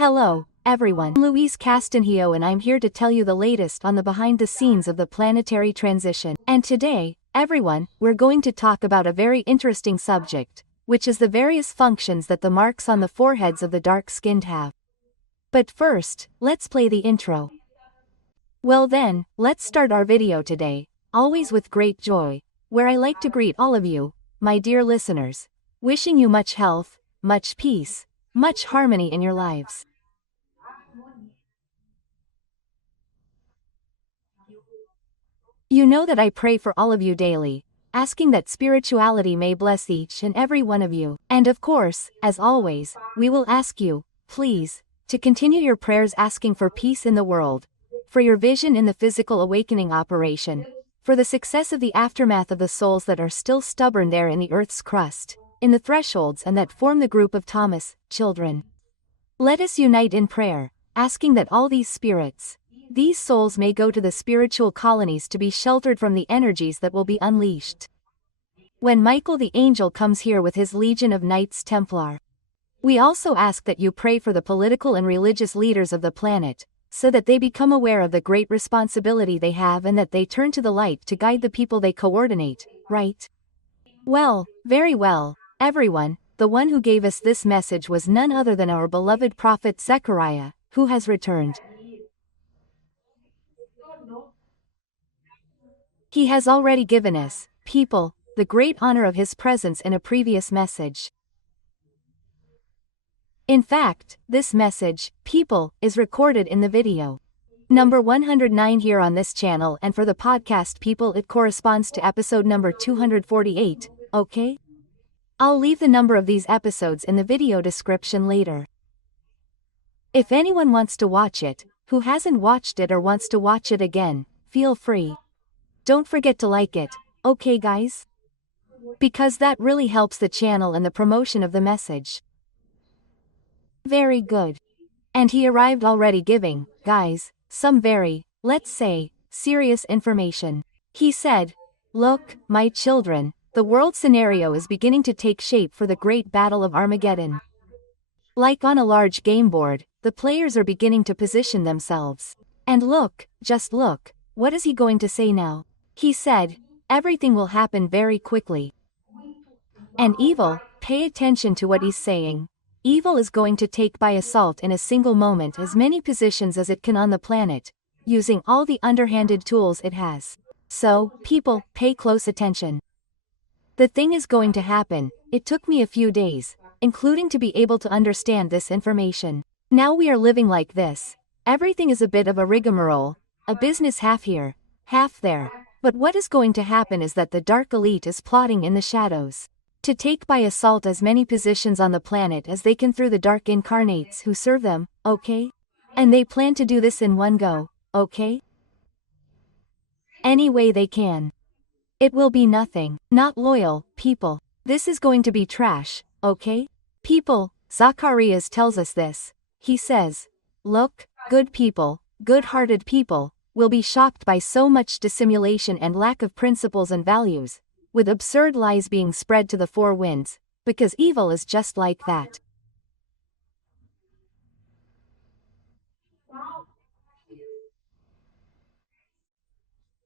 Hello, everyone. I'm Louise Castanhedo and I'm here to tell you the latest on the behind the scenes of the planetary transition. And today, everyone, we're going to talk about a very interesting subject, which is the various functions that the marks on the foreheads of the dark-skinned have. But first, let's play the intro. Well then, let's start our video today, always with great joy, where I like to greet all of you, my dear listeners, wishing you much health, much peace, much harmony in your lives. You know that I pray for all of you daily, asking that spirituality may bless each and every one of you. And of course, as always, we will ask you, please, to continue your prayers asking for peace in the world, for your vision in the physical awakening operation, for the success of the aftermath of the souls that are still stubborn there in the earth's crust, in the thresholds and that form the group of Thomas, children. Let us unite in prayer, asking that all these spirits, these souls may go to the spiritual colonies to be sheltered from the energies that will be unleashed. When Michael the angel comes here with his legion of Knights Templar. We also ask that you pray for the political and religious leaders of the planet, so that they become aware of the great responsibility they have and that they turn to the light to guide the people they coordinate, right? Well, very well, everyone, the one who gave us this message was none other than our beloved prophet Zacarias, who has returned. He has already given us, people, the great honor of his presence in a previous message. In fact, this message, people, is recorded in the video number 109 here on this channel, and for the podcast people it corresponds to episode number 248, okay? I'll leave the number of these episodes in the video description later. If anyone wants to watch it, who hasn't watched it or wants to watch it again, feel free. Don't forget to like it, okay guys? Because that really helps the channel and the promotion of the message. Very good. And he arrived already giving, guys, some very, let's say, serious information. He said, "Look, my children, the world scenario is beginning to take shape for the great battle of Armageddon. Like on a large game board, the players are beginning to position themselves. And look, just look, what is he going to say now? He said, everything will happen very quickly. And evil, pay attention to what he's saying. Evil is going to take by assault in a single moment as many positions as it can on the planet, using all the underhanded tools it has. So, people, pay close attention. The thing is going to happen. It took me a few days, including to be able to understand this information. Now we are living like this. Everything is a bit of a rigmarole, a business half here, half there. But what is going to happen is that the dark elite is plotting in the shadows to take by assault as many positions on the planet as they can through the dark incarnates who serve them, okay? And they plan to do this in one go, okay? Any way they can. It will be nothing, not loyal, people. This is going to be trash, okay? People, Zacarias tells us this. He says, look, good people, good-hearted people, will be shocked by so much dissimulation and lack of principles and values, with absurd lies being spread to the four winds, because evil is just like that.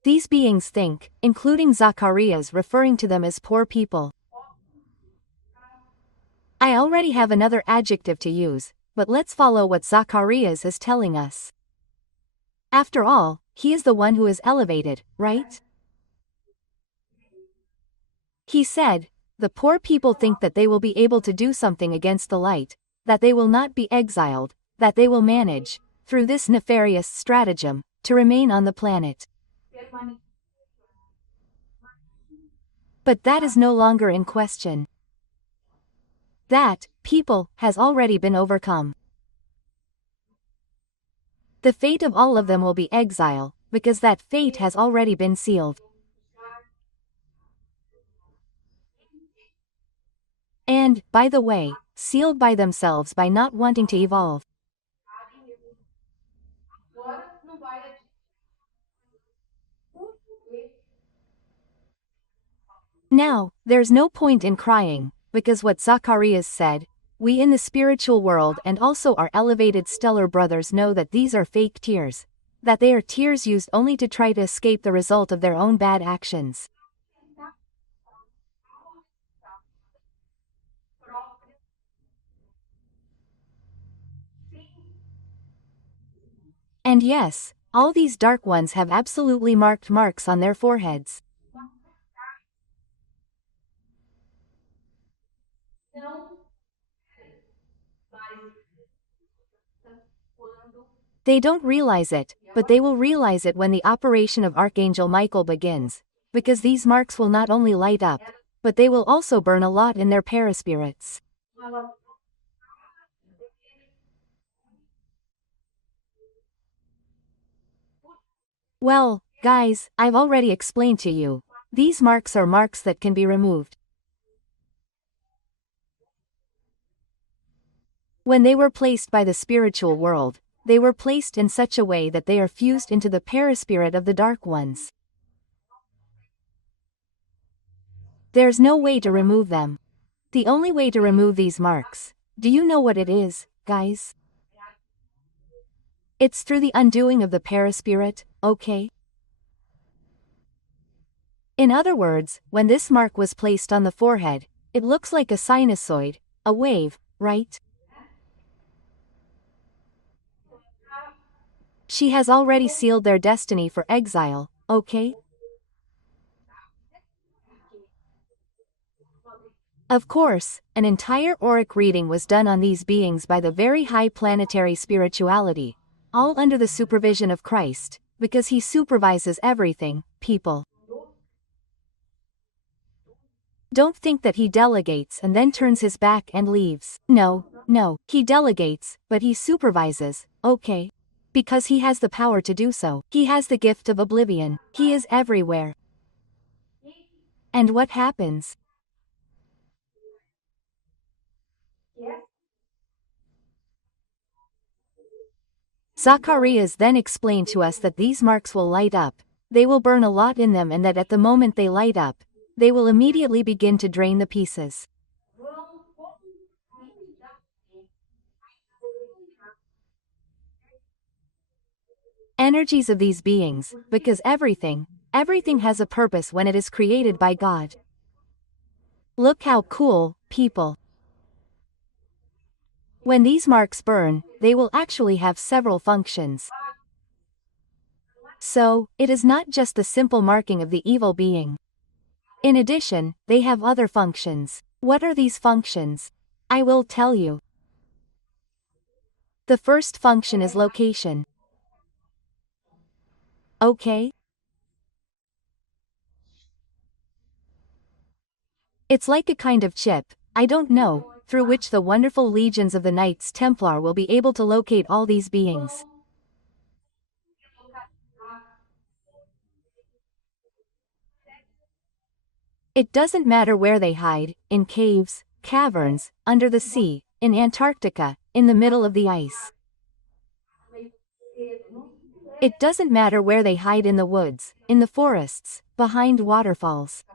These beings think, including Zacarias referring to them as poor people. I already have another adjective to use, but let's follow what Zacarias is telling us. After all, he is the one who is elevated, right? He said, the poor people think that they will be able to do something against the light, that they will not be exiled, that they will manage, through this nefarious stratagem, to remain on the planet. But that is no longer in question. That, people, has already been overcome. The fate of all of them will be exile, because that fate has already been sealed. And, by the way, sealed by themselves by not wanting to evolve. Now, there's no point in crying, because what Zacarias said, We in the spiritual world and also our elevated stellar brothers know that these are fake tears. That they are tears used only to try to escape the result of their own bad actions. And yes, all these dark ones have absolutely marked marks on their foreheads. They don't realize it, but they will realize it when the operation of Archangel Michael begins, because these marks will not only light up, but they will also burn a lot in their paraspirits. Well, guys, I've already explained to you. These marks are marks that can be removed. When they were placed by the spiritual world, they were placed in such a way that they are fused into the paraspirit of the dark ones. There's no way to remove them. The only way to remove these marks, do you know what it is, guys? It's through the undoing of the paraspirit, okay? In other words, when this mark was placed on the forehead, it looks like a sinusoid, a wave, right? She has already sealed their destiny for exile, okay? Of course, an entire auric reading was done on these beings by the very high planetary spirituality, all under the supervision of Christ, because he supervises everything, people. Don't think that he delegates and then turns his back and leaves. No, no, he delegates, but he supervises, okay? Because he has the power to do so. He has the gift of oblivion. He is everywhere. And what happens? Zacarias then explained to us that these marks will light up, they will burn a lot in them, and that at the moment they light up, they will immediately begin to drain the pieces. Energies of these beings, because everything has a purpose when it is created by God. Look how cool, people. When these marks burn, they will actually have several functions. So, it is not just the simple marking of the evil being. In addition, they have other functions. What are these functions? I will tell you. The first function is location. Okay? It's like a kind of chip, I don't know, through which the wonderful legions of the Knights Templar will be able to locate all these beings. It doesn't matter where they hide, in caves, caverns, under the sea, in Antarctica, in the middle of the ice. It doesn't matter where they hide, in the woods, in the forests, behind waterfalls.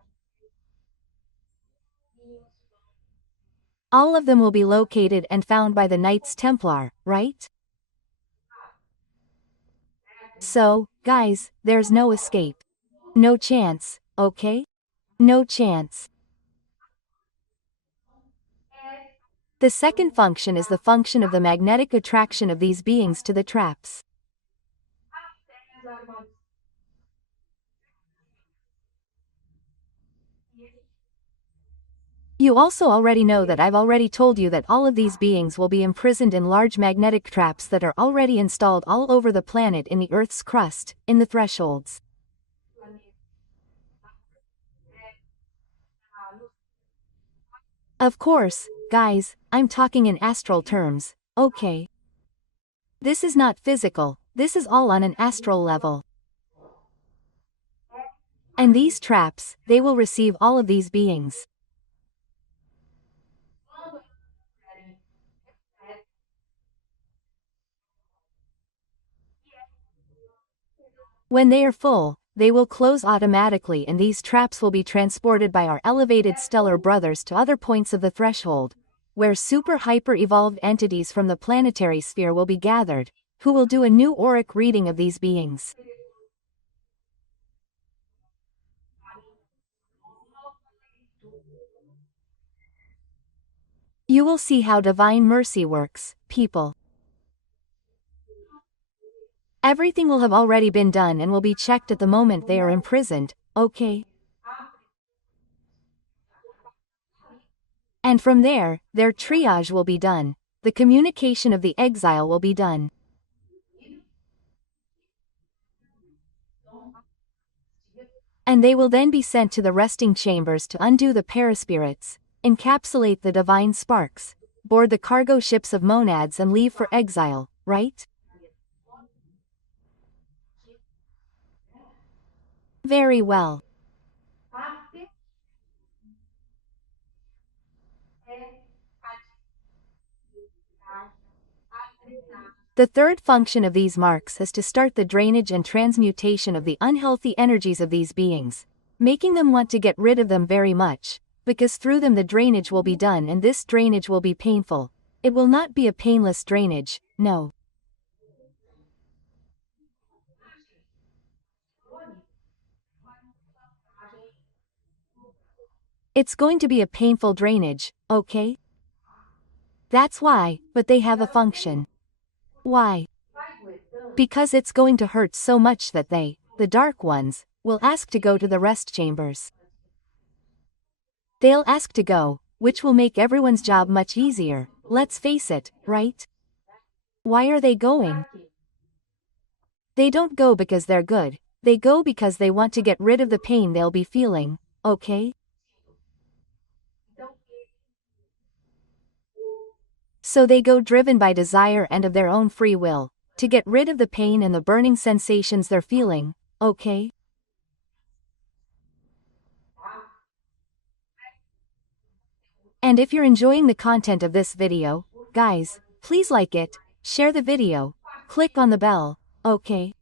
All of them will be located and found by the Knights Templar, right? So, guys, there's no escape. No chance, okay? No chance. The second function is the function of the magnetic attraction of these beings to the traps. You also already know that I've already told you that all of these beings will be imprisoned in large magnetic traps that are already installed all over the planet, in the Earth's crust, in the thresholds. Of course, guys, I'm talking in astral terms, okay? This is not physical, this is all on an astral level. And these traps, they will receive all of these beings. When they are full, they will close automatically, and these traps will be transported by our elevated stellar brothers to other points of the threshold, where super hyper-evolved entities from the planetary sphere will be gathered, who will do a new auric reading of these beings. You will see how divine mercy works, people. Everything will have already been done and will be checked at the moment they are imprisoned, okay? And from there, their triage will be done. The communication of the exile will be done. And they will then be sent to the resting chambers to undo the paraspirits, encapsulate the divine sparks, board the cargo ships of monads and leave for exile, right? Very well. The third function of these marks is to start the drainage and transmutation of the unhealthy energies of these beings, making them want to get rid of them very much, because through them the drainage will be done and this drainage will be painful. It will not be a painless drainage, no. It's going to be a painful drainage, okay? That's why, but they have a function. Why? Because it's going to hurt so much that they, the dark ones, will ask to go to the rest chambers. They'll ask to go, which will make everyone's job much easier, let's face it, right? Why are they going? They don't go because they're good, they go because they want to get rid of the pain they'll be feeling, okay? So they go driven by desire and of their own free will, to get rid of the pain and the burning sensations they're feeling, okay? And if you're enjoying the content of this video, guys, please like it, share the video, click on the bell, okay?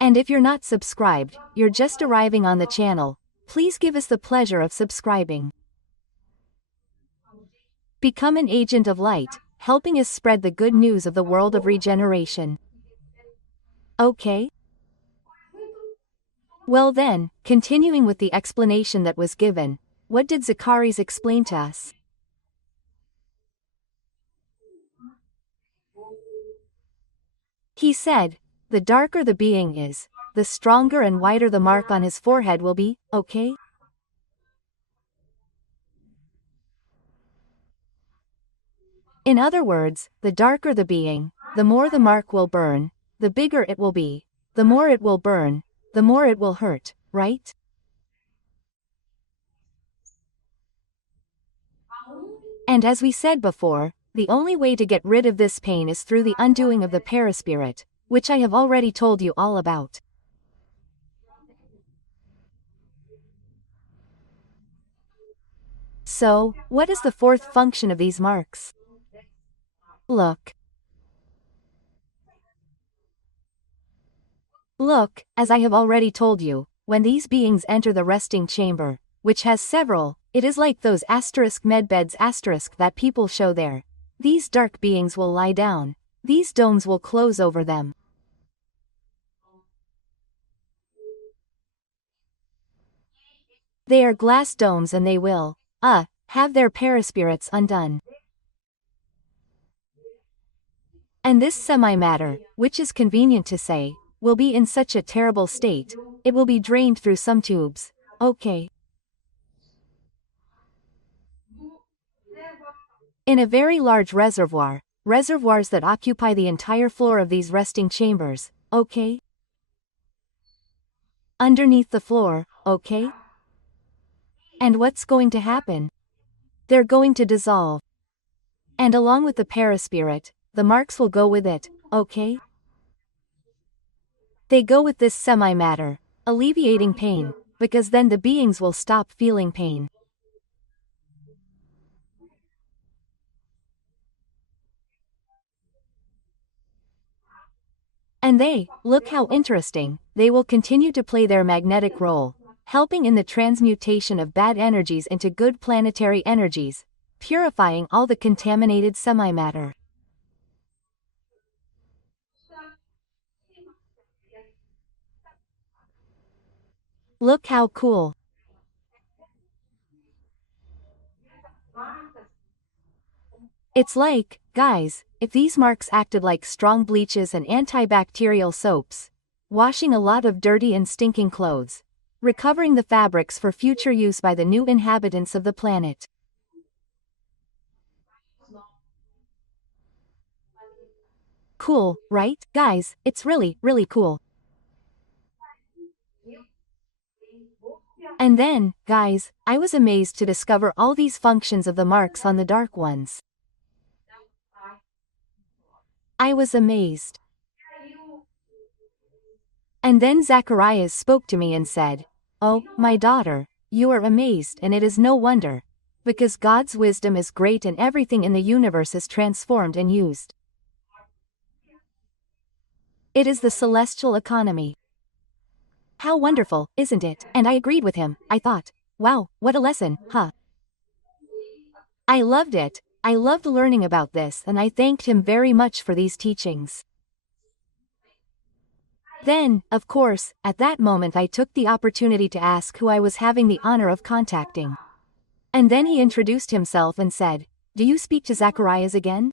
And if you're not subscribed, you're just arriving on the channel, please give us the pleasure of subscribing. Become an agent of light, helping us spread the good news of the world of regeneration. Okay? Well then, continuing with the explanation that was given, what did Zacarias explain to us? He said, the darker the being is, the stronger and wider the mark on his forehead will be, okay? In other words, the darker the being, the more the mark will burn, the bigger it will be, the more it will burn, the more it will hurt, right? And as we said before, the only way to get rid of this pain is through the undoing of the paraspirit, which I have already told you all about. So, what is the fourth function of these marks? Look. Look, as I have already told you, when these beings enter the resting chamber, which has several, it is like those medbeds that people show there. These dark beings will lie down. These domes will close over them. They are glass domes and they will, have their paraspirits undone. And this semi-matter, which is convenient to say, will be in such a terrible state, it will be drained through some tubes, okay? In a very large reservoir, reservoirs that occupy the entire floor of these resting chambers, okay? Underneath the floor, okay? And what's going to happen? They're going to dissolve. And along with the paraspirit, the marks will go with it, okay? They go with this semi-matter, alleviating pain, because then the beings will stop feeling pain. And they, look how interesting, they will continue to play their magnetic role, helping in the transmutation of bad energies into good planetary energies, purifying all the contaminated semi-matter. Look how cool. It's like, guys, if these marks acted like strong bleaches and antibacterial soaps, washing a lot of dirty and stinking clothes, recovering the fabrics for future use by the new inhabitants of the planet. Cool, right, guys? It's really, really cool. And then, guys, I was amazed to discover all these functions of the marks on the dark ones. I was amazed. And then Zacarias spoke to me and said, "Oh, my daughter, you are amazed, and it is no wonder, because God's wisdom is great and everything in the universe is transformed and used. It is the celestial economy." How wonderful, isn't it? And I agreed with him. I thought, wow, what a lesson, huh? I loved it. I loved learning about this, and I thanked him very much for these teachings. Then, of course, at that moment I took the opportunity to ask who I was having the honor of contacting. And then he introduced himself and said, "Do you speak to Zacarias again?"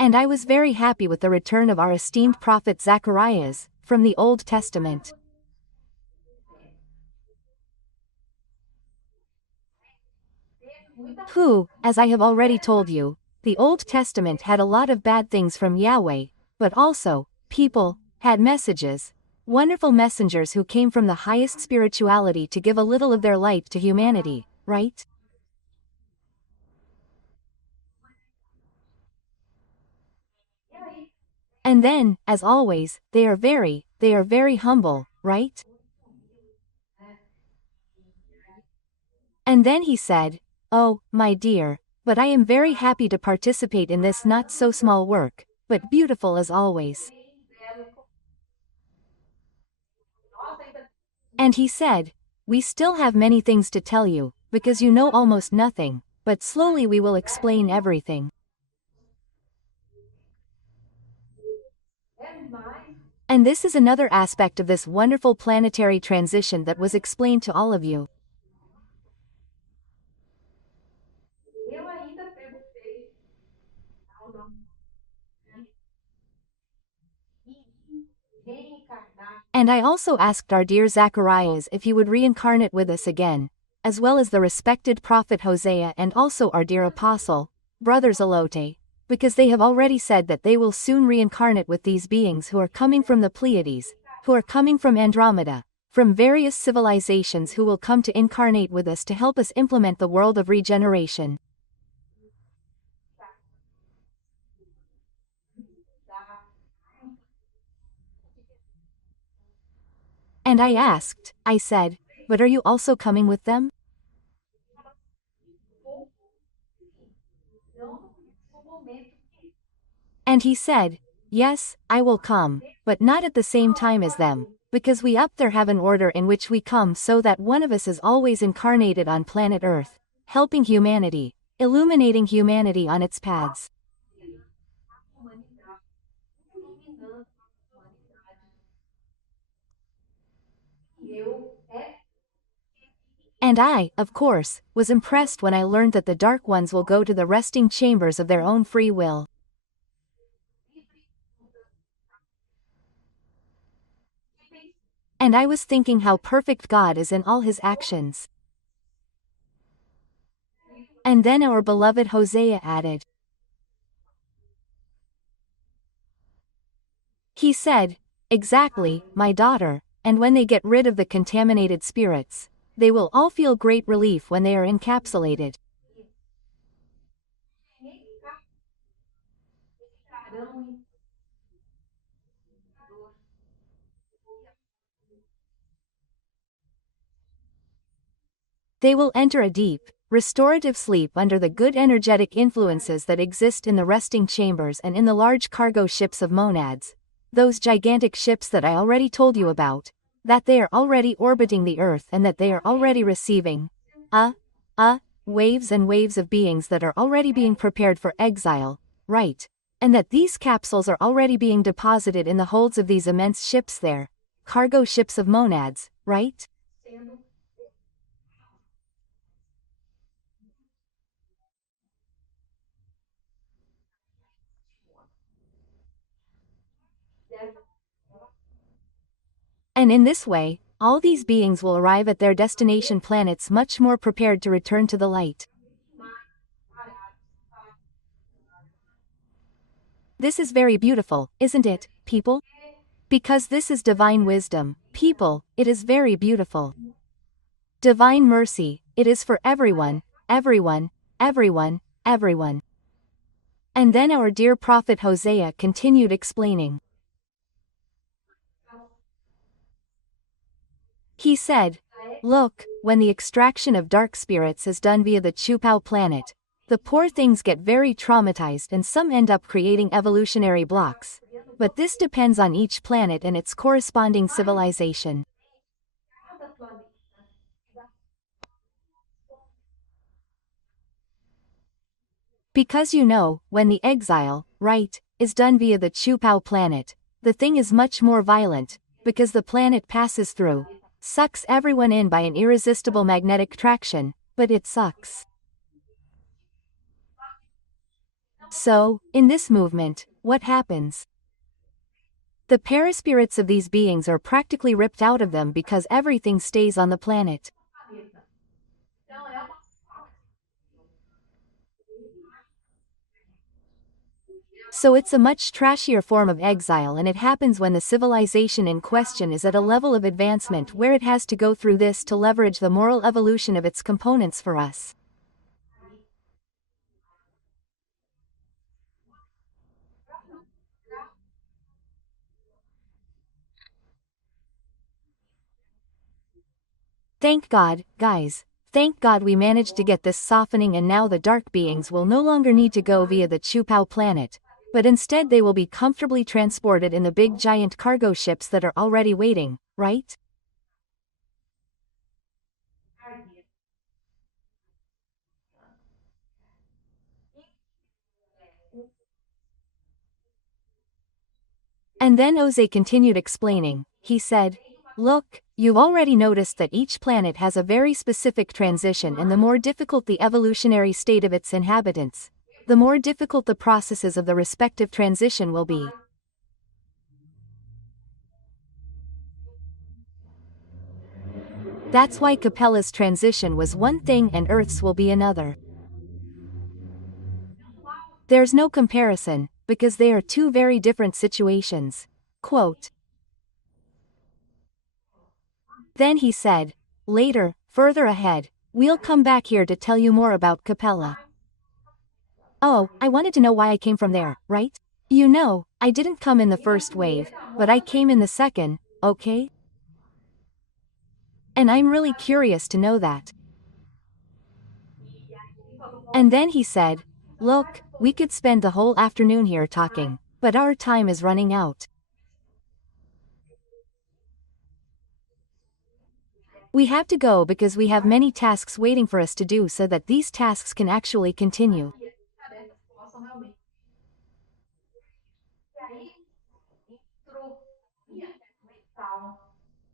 And I was very happy with the return of our esteemed prophet Zacarias, from the Old Testament. Who, as I have already told you, the Old Testament had a lot of bad things from Yahweh, but also, people, had messages, wonderful messengers who came from the highest spirituality to give a little of their light to humanity, right? And then, as always, they are very humble, right? And then he said, "Oh, my dear, but I am very happy to participate in this not so small work, but beautiful as always." And he said, "We still have many things to tell you, because you know almost nothing, but slowly we will explain everything." And this is another aspect of this wonderful planetary transition that was explained to all of you. And I also asked our dear Zacarias if he would reincarnate with us again, as well as the respected prophet Hosea and also our dear apostle, brothers Elote, because they have already said that they will soon reincarnate with these beings who are coming from the Pleiades, who are coming from Andromeda, from various civilizations who will come to incarnate with us to help us implement the world of regeneration. And I said, "But are you also coming with them?" And he said, "Yes, I will come, but not at the same time as them, because we up there have an order in which we come so that one of us is always incarnated on planet Earth, helping humanity, illuminating humanity on its paths." And I, of course, was impressed when I learned that the Dark Ones will go to the resting chambers of their own free will. And I was thinking how perfect God is in all his actions. And then our beloved Hosea added. He said, "Exactly, my daughter, and when they get rid of the contaminated spirits, they will all feel great relief when they are encapsulated." They will enter a deep, restorative sleep under the good energetic influences that exist in the resting chambers and in the large cargo ships of monads, those gigantic ships that I already told you about, that they are already orbiting the Earth and that they are already receiving waves and waves of beings that are already being prepared for exile, right? And that these capsules are already being deposited in the holds of these immense ships there, cargo ships of monads, right? And in this way, all these beings will arrive at their destination planets much more prepared to return to the light. This is very beautiful, isn't it, people? Because this is divine wisdom, people, it is very beautiful. Divine mercy, it is for everyone, everyone, everyone, everyone. And then our dear prophet Hosea continued explaining. He said, "Look, when the extraction of dark spirits is done via the Chupao planet, the poor things get very traumatized and some end up creating evolutionary blocks. But this depends on each planet and its corresponding civilization. Because when the exile, right, is done via the Chupao planet, the thing is much more violent, because the planet passes through, sucks everyone in by an irresistible magnetic traction, but it sucks. So, in this movement, what happens? The paraspirits of these beings are practically ripped out of them because everything stays on the planet. So it's a much trashier form of exile, and it happens when the civilization in question is at a level of advancement where it has to go through this to leverage the moral evolution of its components for us. Thank God, guys. Thank God we managed to get this softening, and now the dark beings will no longer need to go via the Chupao planet, but instead they will be comfortably transported in the big giant cargo ships that are already waiting, right? And then Oze continued explaining. He said, "Look, you've already noticed that each planet has a very specific transition, and the more difficult the evolutionary state of its inhabitants, the more difficult the processes of the respective transition will be. That's why Capella's transition was one thing and Earth's will be another. There's no comparison, because they are two very different situations." Quote. Then he said, "Later, further ahead, we'll come back here to tell you more about Capella." Oh, I wanted to know why I came from there, right? I didn't come in the first wave, but I came in the second, okay? And I'm really curious to know that. And then he said, "Look, we could spend the whole afternoon here talking, but our time is running out. We have to go because we have many tasks waiting for us to do so that these tasks can actually continue."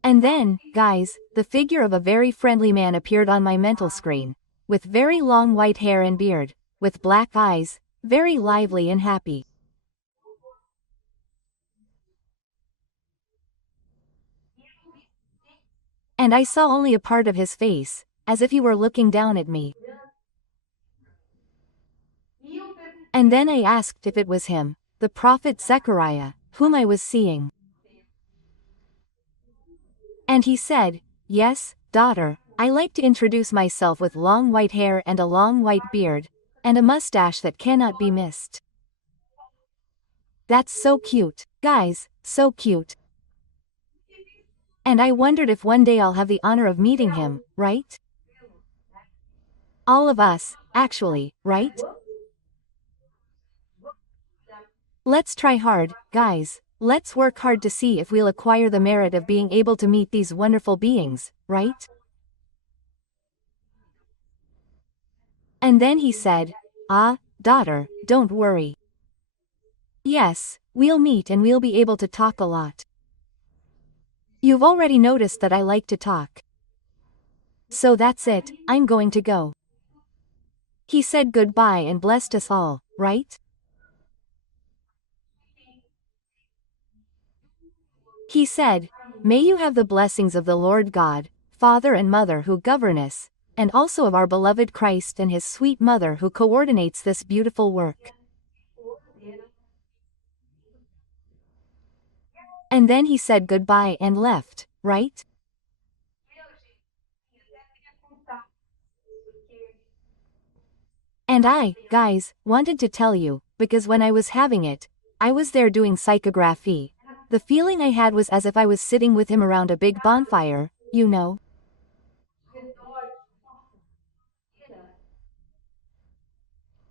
And then, guys, the figure of a very friendly man appeared on my mental screen, with very long white hair and beard, with black eyes, very lively and happy. And I saw only a part of his face, as if he were looking down at me. And then I asked if it was him, the prophet Zacariah, whom I was seeing. And he said, "Yes, daughter, I like to introduce myself with long white hair and a long white beard, and a mustache that cannot be missed." That's so cute, guys, so cute. And I wondered if one day I'll have the honor of meeting him, right? All of us, actually, right? Let's try hard, guys. let's work hard to see if we'll acquire the merit of being able to meet these wonderful beings, right? And then he said, "Ah, daughter, don't worry. Yes, we'll meet and we'll be able to talk a lot. You've already noticed that I like to talk. So that's it, I'm going to go." He said goodbye and blessed us all, right? He said, "May you have the blessings of the Lord God, Father and Mother who govern us, and also of our beloved Christ and his sweet Mother who coordinates this beautiful work." And then he said goodbye and left, right? And I, guys, wanted to tell you, because when I was having it, I was there doing psychography. The feeling I had was as if I was sitting with him around a big bonfire, you know?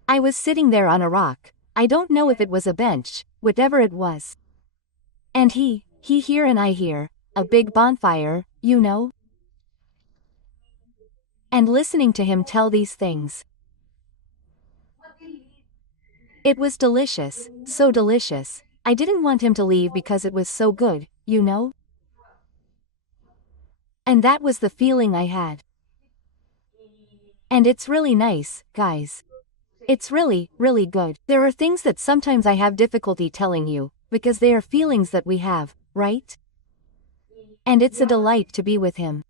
I was sitting there on a rock. I don't know if it was a bench, whatever it was. And he here and I here, a big bonfire, you know? And listening to him tell these things. It was delicious, so delicious. I didn't want him to leave because it was so good, you know? And that was the feeling I had. And it's really nice, guys. It's really, really good. There are things that sometimes I have difficulty telling you, because they are feelings that we have, right? And it's a delight to be with him.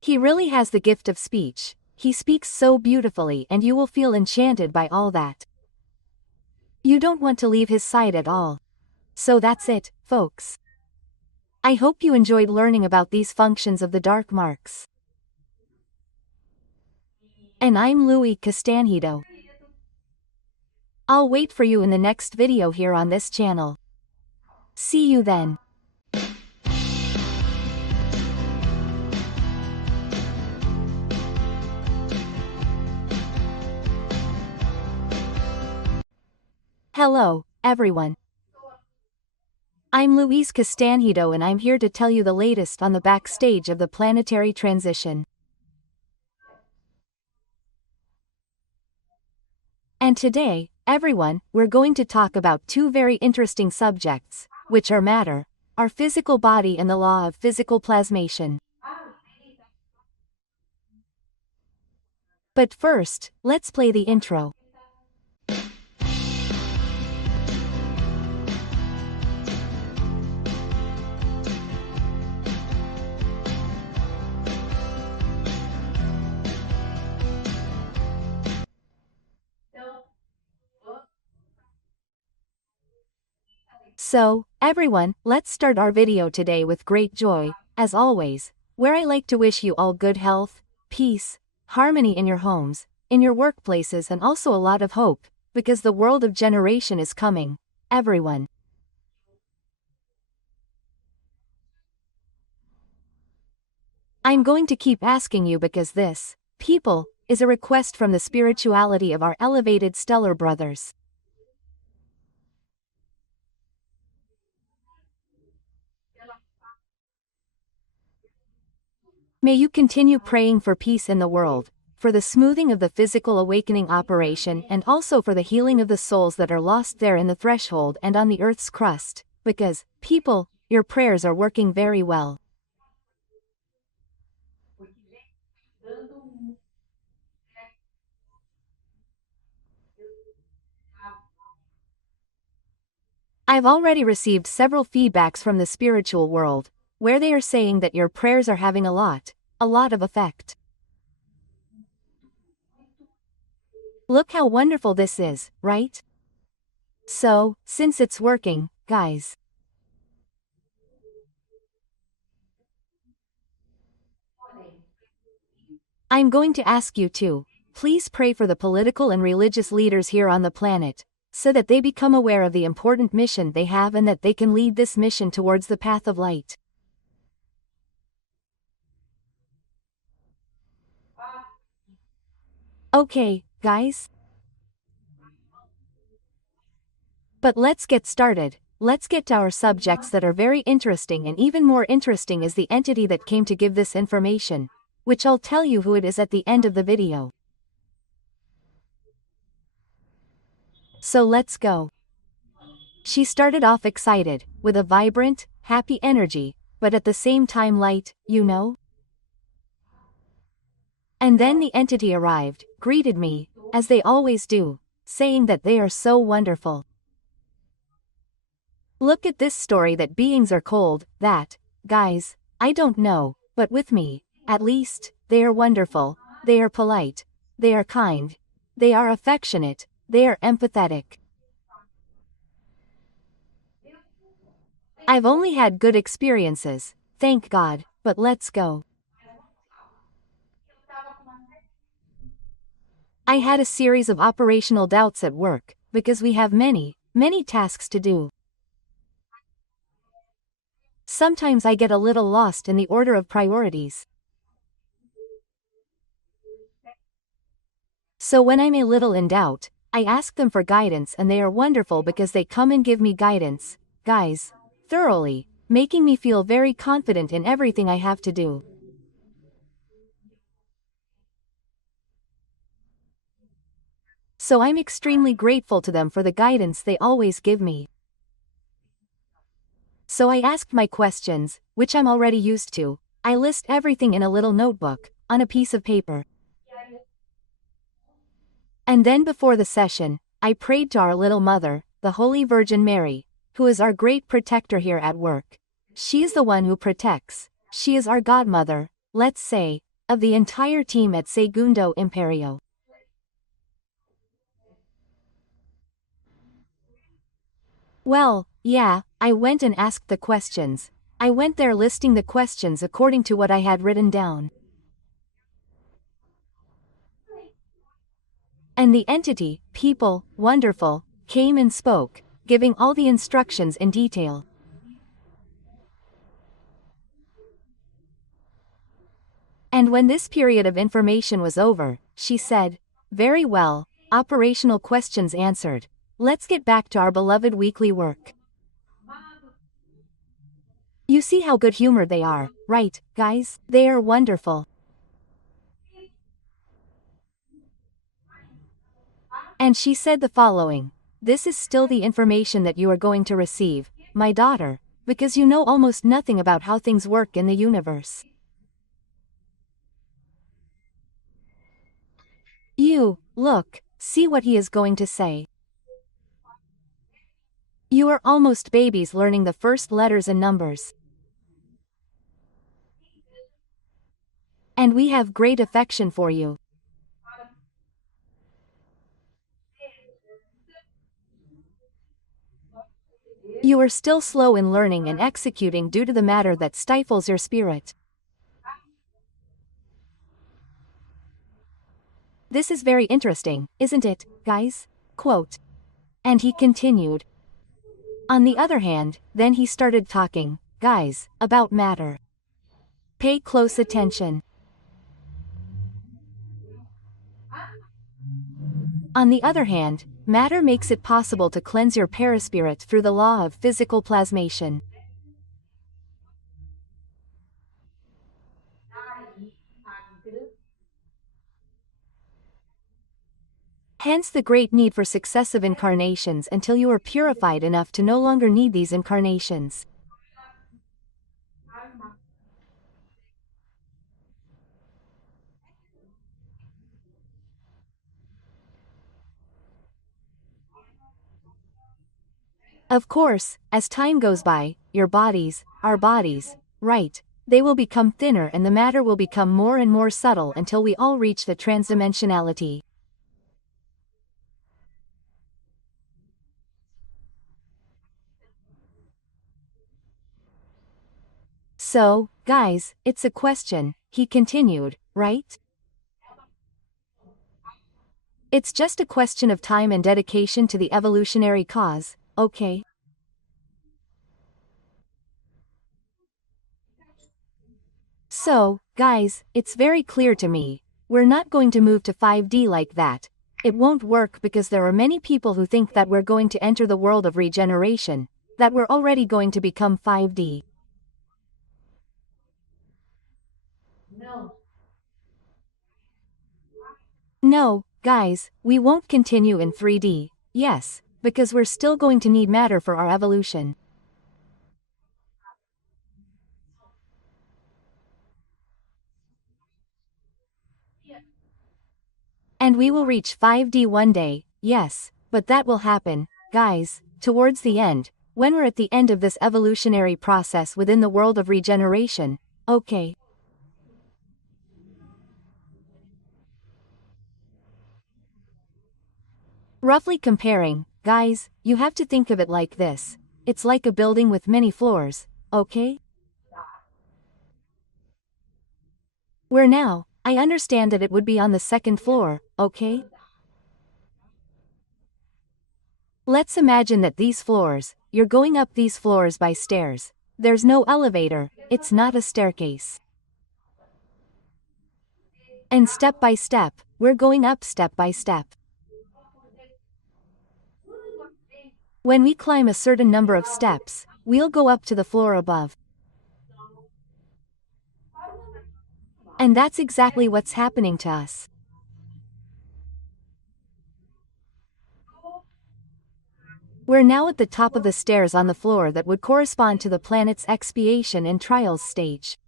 He really has the gift of speech. He speaks so beautifully and you will feel enchanted by all that. You don't want to leave his side at all. So that's it, folks. I hope you enjoyed learning about these functions of the dark marks. And I'm Louise Castanhedo. I'll wait for you in the next video here on this channel. See you then. Hello, everyone. I'm Louise Castanhedo and I'm here to tell you the latest on the backstage of the planetary transition. And today, everyone, we're going to talk about two very interesting subjects, which are matter, our physical body and the law of physical plasmation. But first, let's play the intro. So, everyone, let's start our video today with great joy, as always, where I like to wish you all good health, peace, harmony in your homes, in your workplaces and also a lot of hope, because the world of generation is coming, everyone. I'm going to keep asking you because this, people, is a request from the spirituality of our elevated stellar brothers. May you continue praying for peace in the world, for the smoothing of the physical awakening operation and also for the healing of the souls that are lost there in the threshold and on the earth's crust, because, people, your prayers are working very well. I've already received several feedbacks from the spiritual world, where they are saying that your prayers are having a lot of effect. Look how wonderful this is, right? So, since it's working, guys, I'm going to ask you to, please pray for the political and religious leaders here on the planet, so that they become aware of the important mission they have and that they can lead this mission towards the path of light. Okay, guys? But let's get started. let's get to our subjects that are very interesting, and even more interesting is the entity that came to give this information, which I'll tell you who it is at the end of the video. So let's go. She started off excited, with a vibrant, happy energy, but at the same time light, you know? And then the entity arrived, greeted me, as they always do, saying that they are so wonderful. Look at this story that beings are cold, that, guys, I don't know, but with me, at least, they are wonderful, they are polite, they are kind, they are affectionate, they are empathetic. I've only had good experiences, thank God, but let's go. I had a series of operational doubts at work, because we have many tasks to do. Sometimes I get a little lost in the order of priorities. So when I'm a little in doubt, I ask them for guidance, and they are wonderful because they come and give me guidance, guys, thoroughly, making me feel very confident in everything I have to do. So I'm extremely grateful to them for the guidance they always give me. So I asked my questions, which I'm already used to. I list everything in a little notebook, on a piece of paper. And then before the session, I prayed to our little mother, the Holy Virgin Mary, who is our great protector here at work. She is the one who protects. She is our godmother, let's say, of the entire team at Segundo Imperio. Well, yeah, I went and asked the questions. I went there listing the questions according to what I had written down. And the entity, people, wonderful, came and spoke, giving all the instructions in detail. And when this period of information was over, she said, "Very well, operational questions answered. Let's get back to our beloved weekly work." You see how good-humored they are, right, guys? They are wonderful. And she said the following: "This is still the information that you are going to receive, my daughter, because you know almost nothing about how things work in the universe. Look, see what he is going to say. You are almost babies learning the first letters and numbers. And we have great affection for you. You are still slow in learning and executing due to the matter that stifles your spirit. This is very interesting, isn't it, guys?" Quote. And he continued. On the other hand, then he started talking, guys, about matter. Pay close attention. On the other hand, matter makes it possible to cleanse your perispirit through the law of physical plasmation. Hence the great need for successive incarnations until you are purified enough to no longer need these incarnations. Of course, as time goes by, your bodies, our bodies, right, they will become thinner and the matter will become more and more subtle until we all reach the transdimensionality. So, guys, it's a question, he continued, right? It's just a question of time and dedication to the evolutionary cause, okay? So, guys, it's very clear to me, we're not going to move to 5D like that. It won't work because there are many people who think that we're going to enter the world of regeneration, that we're already going to become 5D. No, guys, we won't continue in 3D, yes, because we're still going to need matter for our evolution. And we will reach 5D one day, yes, but that will happen, guys, towards the end, when we're at the end of this evolutionary process within the world of regeneration, okay? Roughly comparing, guys, you have to think of it like this. It's like a building with many floors, okay? Where now, I understand that it would be on the second floor, okay? Let's imagine that these floors, you're going up these floors by stairs. There's no elevator, it's not a staircase. And step by step, we're going up step by step. When we climb a certain number of steps, we'll go up to the floor above. And that's exactly what's happening to us. We're now at the top of the stairs on the floor that would correspond to the planet's expiation and trials stage.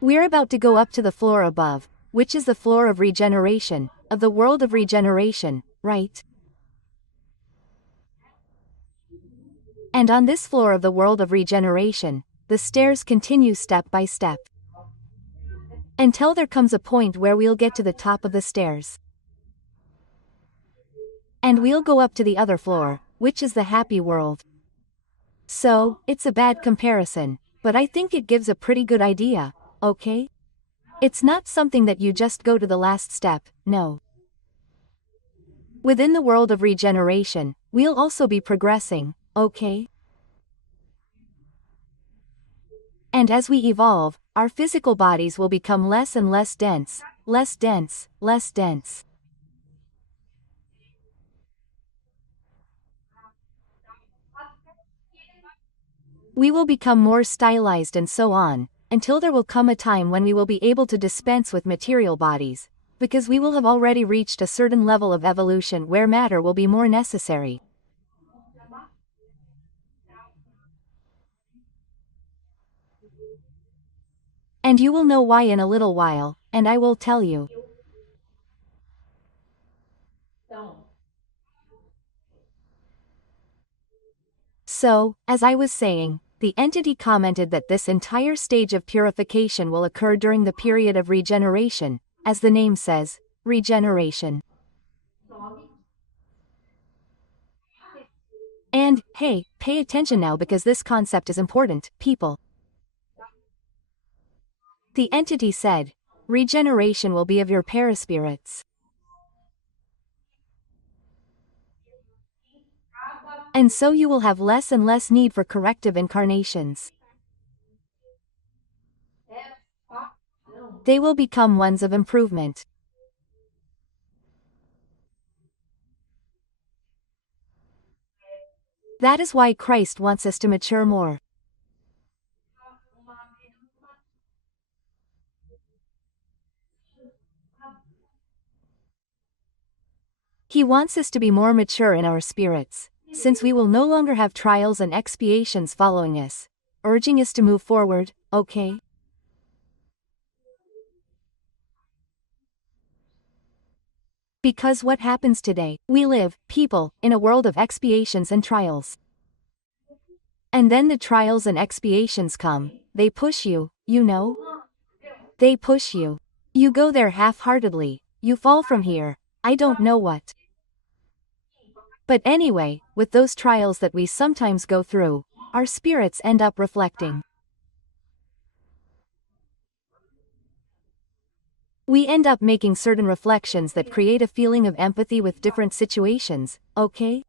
We're about to go up to the floor above, which is the floor of regeneration, of the world of regeneration, right? And on this floor of the world of regeneration, the stairs continue step by step. Until there comes a point where we'll get to the top of the stairs. And we'll go up to the other floor, which is the happy world. So, it's a bad comparison, but I think it gives a pretty good idea, okay? It's not something that you just go to the last step, no. Within the world of regeneration, we'll also be progressing, okay? And as we evolve, our physical bodies will become less and less dense, less dense, less dense. We will become more stylized and so on, until there will come a time when we will be able to dispense with material bodies, because we will have already reached a certain level of evolution where matter will be more necessary. And you will know why in a little while, and I will tell you. So, as I was saying, the entity commented that this entire stage of purification will occur during the period of regeneration, as the name says, regeneration. And, hey, pay attention now because this concept is important, people. The entity said, regeneration will be of your paraspirits. And so you will have less and less need for corrective incarnations. They will become ones of improvement. That is why Christ wants us to mature more. He wants us to be more mature in our spirits, since we will no longer have trials and expiations following us, urging us to move forward, okay? Because what happens today, we live, people, in a world of expiations and trials. And then the trials and expiations come, they push you, you know? They push you. You go there half-heartedly, you fall from here, I don't know what. But anyway, with those trials that we sometimes go through, our spirits end up reflecting. We end up making certain reflections that create a feeling of empathy with different situations, okay?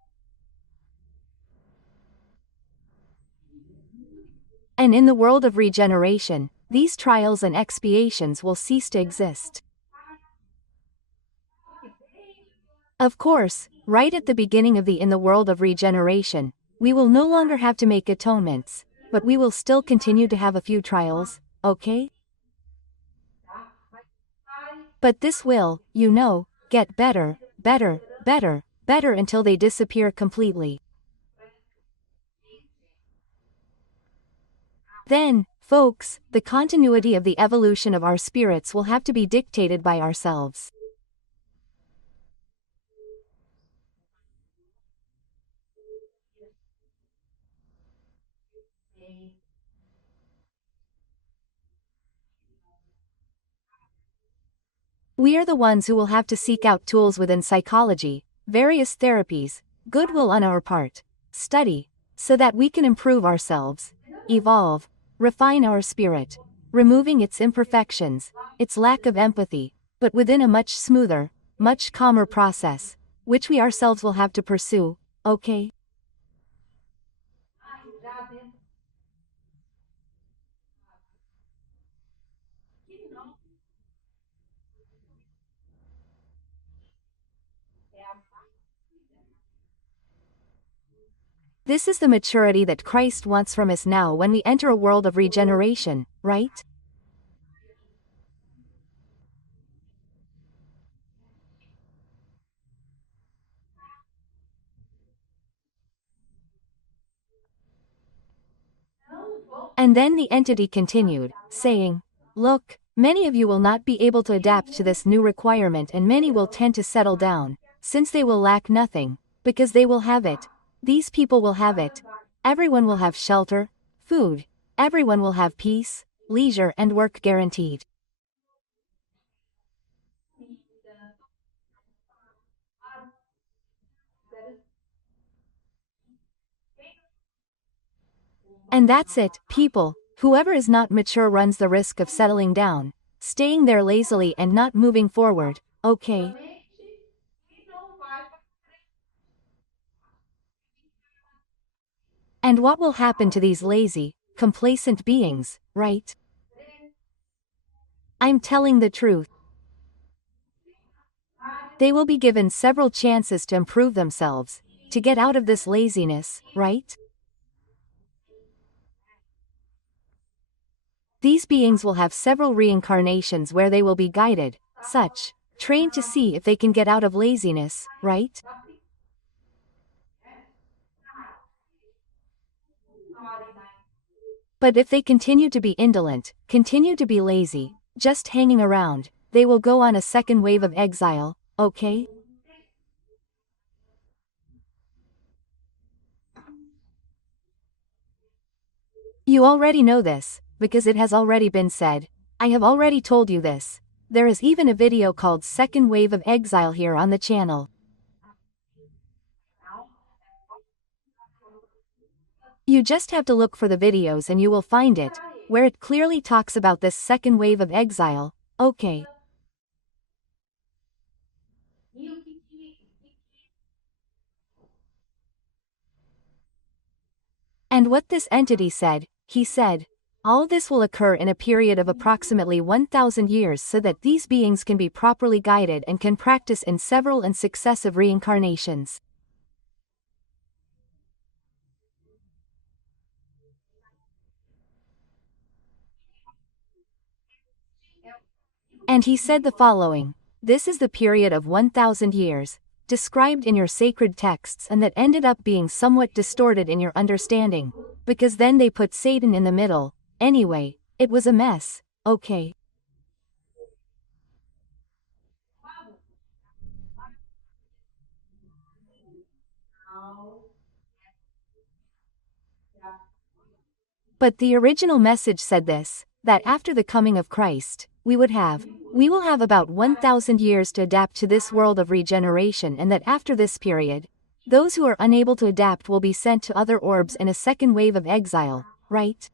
And in the world of regeneration, these trials and expiations will cease to exist. Of course, right at the beginning of in the world of regeneration, we will no longer have to make atonements, but we will still continue to have a few trials, okay? But this will, get better, better, better, better until they disappear completely. Then, folks, the continuity of the evolution of our spirits will have to be dictated by ourselves. We are the ones who will have to seek out tools within psychology, various therapies, goodwill on our part, study, so that we can improve ourselves, evolve, refine our spirit, removing its imperfections, its lack of empathy, but within a much smoother, much calmer process, which we ourselves will have to pursue, okay? This is the maturity that Christ wants from us now when we enter a world of regeneration, right? And then the entity continued, saying, "Look, many of you will not be able to adapt to this new requirement, and many will tend to settle down, since they will lack nothing, because they will have it. These people will have it. Everyone will have shelter, food, everyone will have peace, leisure and work guaranteed." And that's it, people. Whoever is not mature runs the risk of settling down, staying there lazily and not moving forward, okay? And what will happen to these lazy, complacent beings, right? I'm telling the truth. They will be given several chances to improve themselves, to get out of this laziness, right? These beings will have several reincarnations where they will be guided, trained to see if they can get out of laziness, right? But if they continue to be indolent, continue to be lazy, just hanging around, they will go on a second wave of exile, okay? You already know this, because it has already been said. I have already told you this. There is even a video called Second Wave of Exile here on the channel. You just have to look for the videos and you will find it, where it clearly talks about this second wave of exile, okay. And what this entity said, he said, all this will occur in a period of approximately 1,000 years so that these beings can be properly guided and can practice in several and successive reincarnations. And he said the following: this is the period of 1,000 years, described in your sacred texts, and that ended up being somewhat distorted in your understanding, because then they put Satan in the middle. Anyway, it was a mess, okay. But the original message said this, that after the coming of Christ, we will have about 1,000 years to adapt to this world of regeneration, and that after this period, those who are unable to adapt will be sent to other orbs in a second wave of exile, right?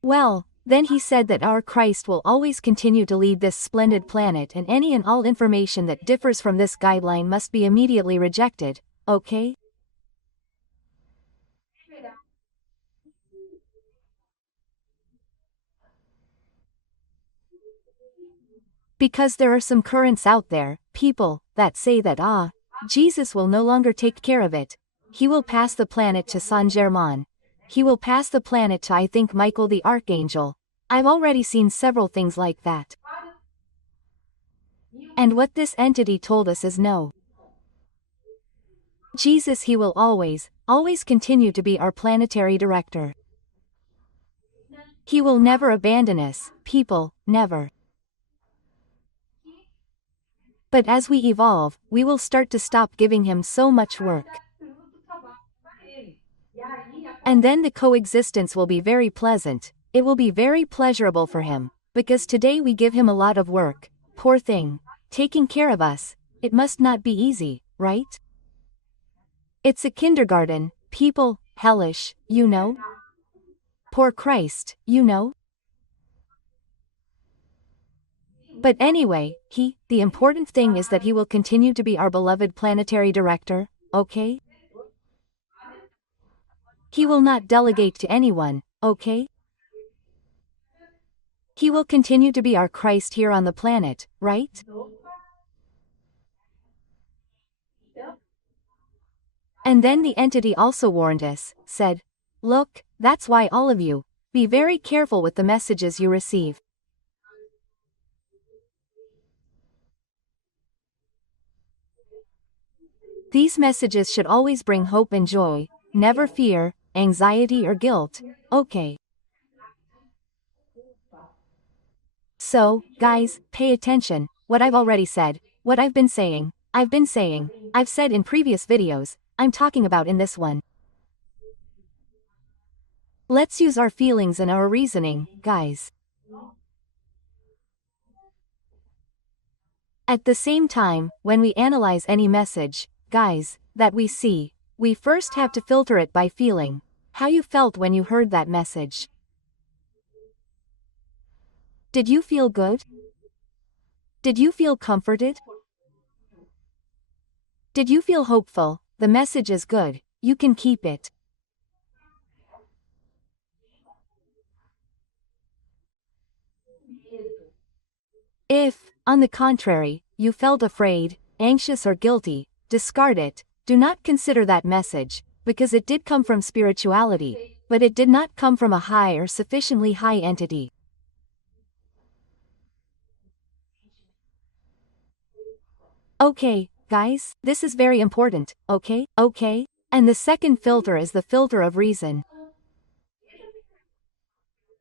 Well, Then he said that our Christ will always continue to lead this splendid planet, and any and all information that differs from this guideline must be immediately rejected, okay? Because there are some currents out there, people, that say that Jesus will no longer take care of it. He will pass the planet to Saint Germain. He will pass the planet to, I think, Michael the Archangel. I've already seen several things like that. And what this entity told us is no. Jesus, he will always continue to be our planetary director. He will never abandon us, people, never. But as we evolve, we will start to stop giving him so much work. And then the coexistence will be very pleasant, it will be very pleasurable for him, because today we give him a lot of work, poor thing, taking care of us, it must not be easy, right? It's a kindergarten, people, hellish, you know? Poor Christ, you know? But anyway, the important thing is that he will continue to be our beloved planetary director, okay? He will not delegate to anyone, okay? He will continue to be our Christ here on the planet, right? And then the entity also warned us, said, look, that's why all of you, be very careful with the messages you receive. These messages should always bring hope and joy, never fear, anxiety or guilt, okay? So, guys, pay attention, what I've already said, what I've been saying, I've said in previous videos, I'm talking about in this one. Let's use our feelings and our reasoning, guys. At the same time, when we analyze any message, guys, that we see, we first have to filter it by feeling how you felt when you heard that message. Did you feel good? Did you feel comforted? Did you feel hopeful? The message is good, you can keep it. If, on the contrary, you felt afraid, anxious or guilty, discard it, do not consider that message, because it did come from spirituality, but it did not come from a high or sufficiently high entity. Okay, guys, this is very important, okay? And the second filter is the filter of reason.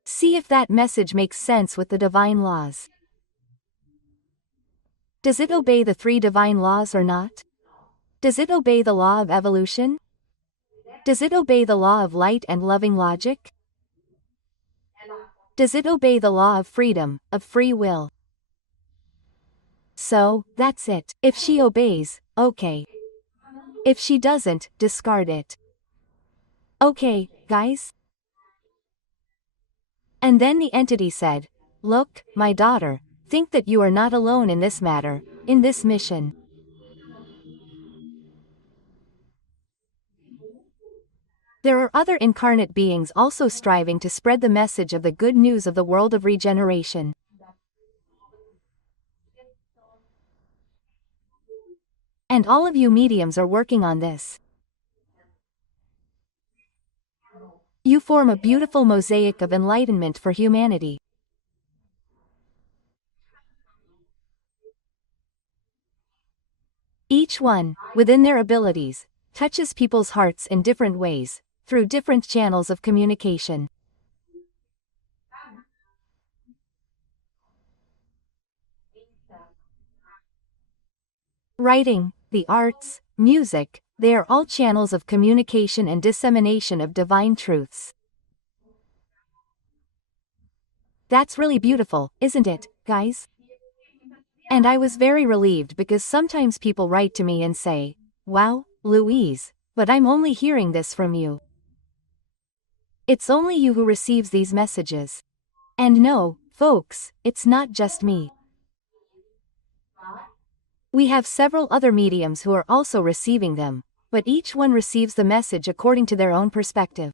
See if that message makes sense with the divine laws. Does it obey the 3 divine laws or not? Does it obey the law of evolution? Does it obey the law of light and loving logic? Does it obey the law of freedom, of free will? So, that's it. If she obeys, okay. If she doesn't, discard it. Okay, guys? And then the entity said, look, my daughter, think that you are not alone in this matter, in this mission. There are other incarnate beings also striving to spread the message of the good news of the world of regeneration. And all of you mediums are working on this. You form a beautiful mosaic of enlightenment for humanity. Each one, within their abilities, touches people's hearts in different ways, through different channels of communication. Writing, the arts, music, they are all channels of communication and dissemination of divine truths. That's really beautiful, isn't it, guys? And I was very relieved because sometimes people write to me and say, wow, Louise, but I'm only hearing this from you. It's only you who receives these messages. And no, folks, it's not just me. We have several other mediums who are also receiving them, but each one receives the message according to their own perspective.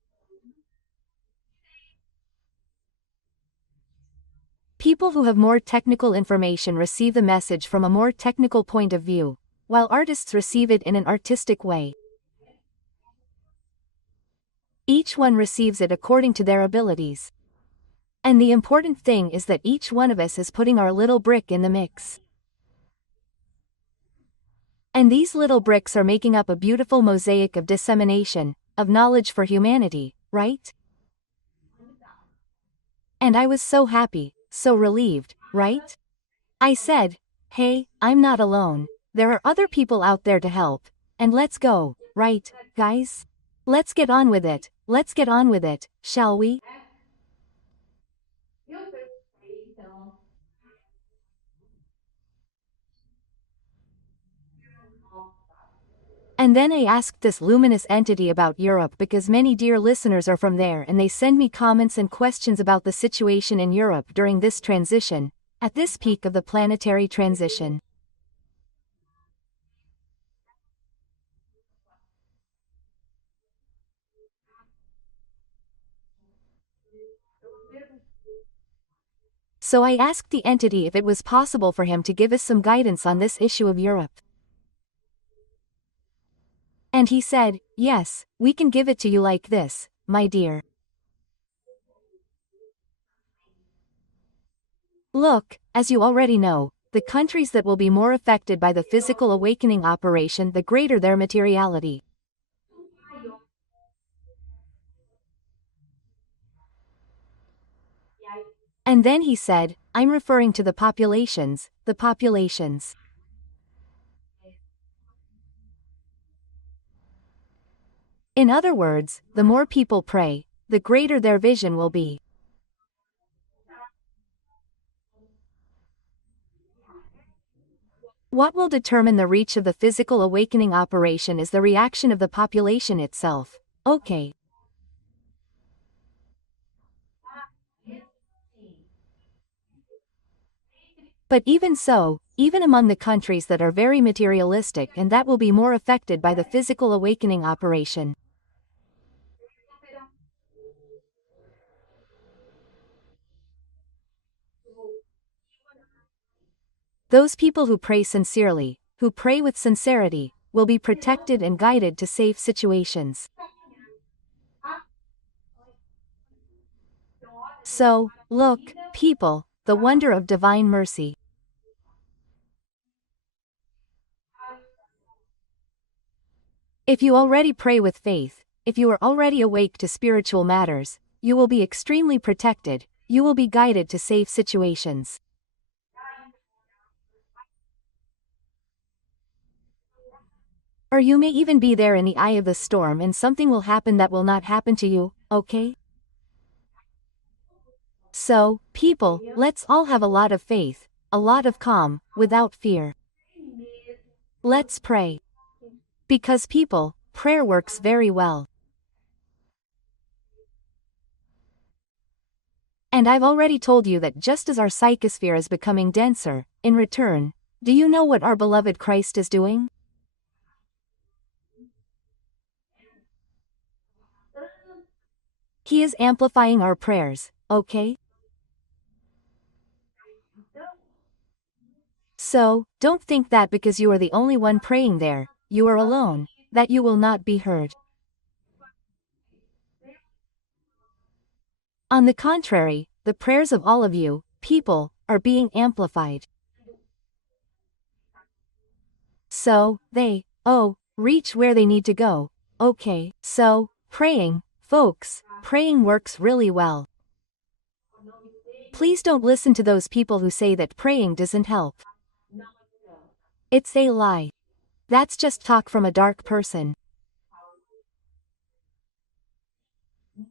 People who have more technical information receive the message from a more technical point of view, while artists receive it in an artistic way. Each one receives it according to their abilities. And the important thing is that each one of us is putting our little brick in the mix. And these little bricks are making up a beautiful mosaic of dissemination, of knowledge for humanity, right? And I was so happy, so relieved, right? I said, hey, I'm not alone. There are other people out there to help. And let's go, right, guys? Let's get on with it, shall we? And then I asked this luminous entity about Europe because many dear listeners are from there and they send me comments and questions about the situation in Europe during this transition, at this peak of the planetary transition. So I asked the entity if it was possible for him to give us some guidance on this issue of Europe. And he said, yes, we can give it to you like this, my dear. Look, as you already know, the countries that will be more affected by the physical awakening operation, the greater their materiality. And then he said, I'm referring to the populations, the populations. In other words, the more people pray, the greater their vision will be. What will determine the reach of the physical awakening operation is the reaction of the population itself. Okay. But even so, even among the countries that are very materialistic and that will be more affected by the physical awakening operation. Those people who pray sincerely, who pray with sincerity, will be protected and guided to safe situations. So, look, people, the wonder of divine mercy. If you already pray with faith, if you are already awake to spiritual matters, you will be extremely protected, you will be guided to safe situations. Or you may even be there in the eye of the storm and something will happen that will not happen to you, okay? So, people, let's all have a lot of faith, a lot of calm, without fear. Let's pray. Because people, prayer works very well. And I've already told you that just as our psychosphere is becoming denser, in return, do you know what our beloved Christ is doing? He is amplifying our prayers, okay? So, don't think that because you are the only one praying there, you are alone, that you will not be heard. On the contrary, the prayers of all of you, people, are being amplified. So, they, reach where they need to go, okay? So, praying, folks, praying works really well. Please don't listen to those people who say that praying doesn't help. It's a lie. That's just talk from a dark person.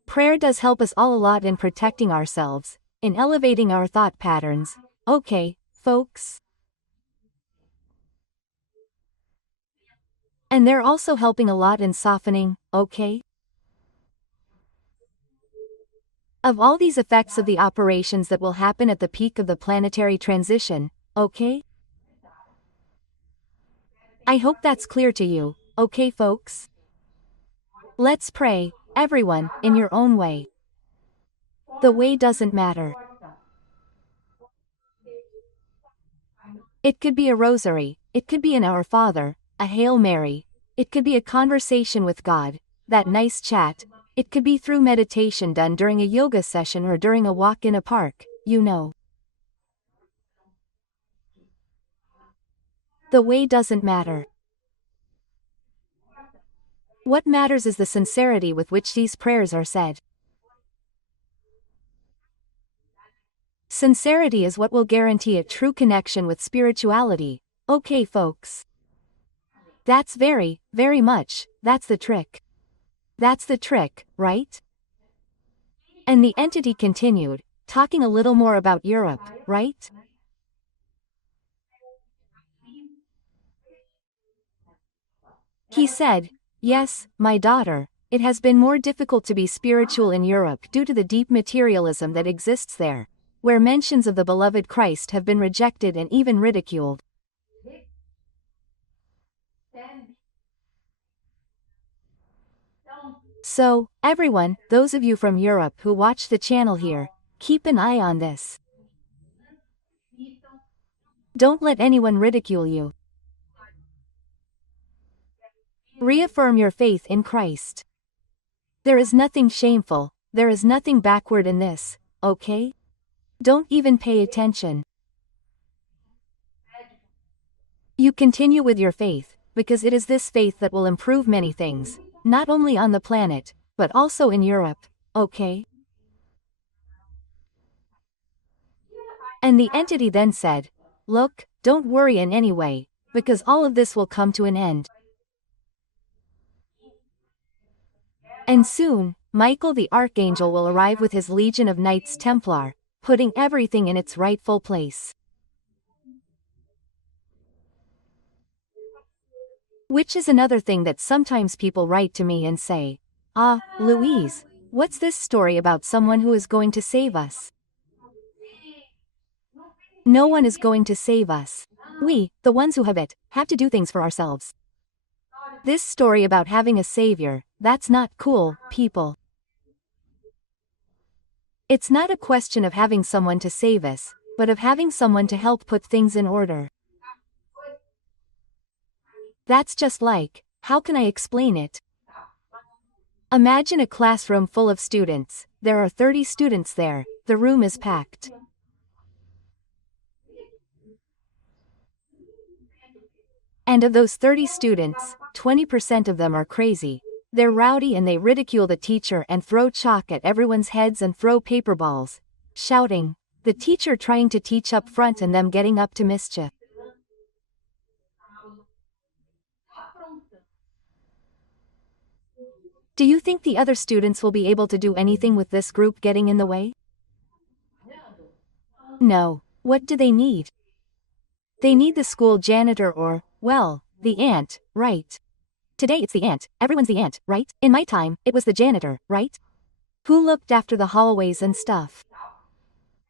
Prayer does help us all a lot in protecting ourselves, in elevating our thought patterns, okay, folks? And they're also helping a lot in softening, okay? Of all these effects of the operations that will happen at the peak of the planetary transition, okay? I hope that's clear to you, okay folks? Let's pray, everyone, in your own way. The way doesn't matter. It could be a rosary, it could be an Our Father, a Hail Mary, it could be a conversation with God, that nice chat, it could be through meditation done during a yoga session or during a walk in a park, you know. The way doesn't matter. What matters is the sincerity with which these prayers are said. Sincerity is what will guarantee a true connection with spirituality, okay folks? That's very, very much, that's the trick. That's the trick, right? And the entity continued, talking a little more about Europe, right? He said, yes, my daughter, it has been more difficult to be spiritual in Europe due to the deep materialism that exists there, where mentions of the beloved Christ have been rejected and even ridiculed. So, everyone, those of you from Europe who watch the channel here, keep an eye on this. Don't let anyone ridicule you. Reaffirm your faith in Christ. There is nothing shameful, there is nothing backward in this, okay? Don't even pay attention. You continue with your faith, because it is this faith that will improve many things, not only on the planet, but also in Europe, okay? And the entity then said, look, don't worry in any way, because all of this will come to an end. And soon, Michael the Archangel will arrive with his legion of Knights Templar, putting everything in its rightful place. Which is another thing that sometimes people write to me and say, Louise, what's this story about someone who is going to save us? No one is going to save us. We, the ones who have it, have to do things for ourselves. This story about having a savior, that's not cool, people. It's not a question of having someone to save us, but of having someone to help put things in order. That's just like, how can I explain it? Imagine a classroom full of students, there are 30 students there, the room is packed. And of those 30 students, 20% of them are crazy. They're rowdy and they ridicule the teacher and throw chalk at everyone's heads and throw paper balls, shouting, the teacher trying to teach up front and them getting up to mischief. Do you think the other students will be able to do anything with this group getting in the way? No. What do they need? They need the school janitor or, well, the aunt, right? Today it's the aunt, everyone's the aunt, right? In my time, it was the janitor, right? Who looked after the hallways and stuff?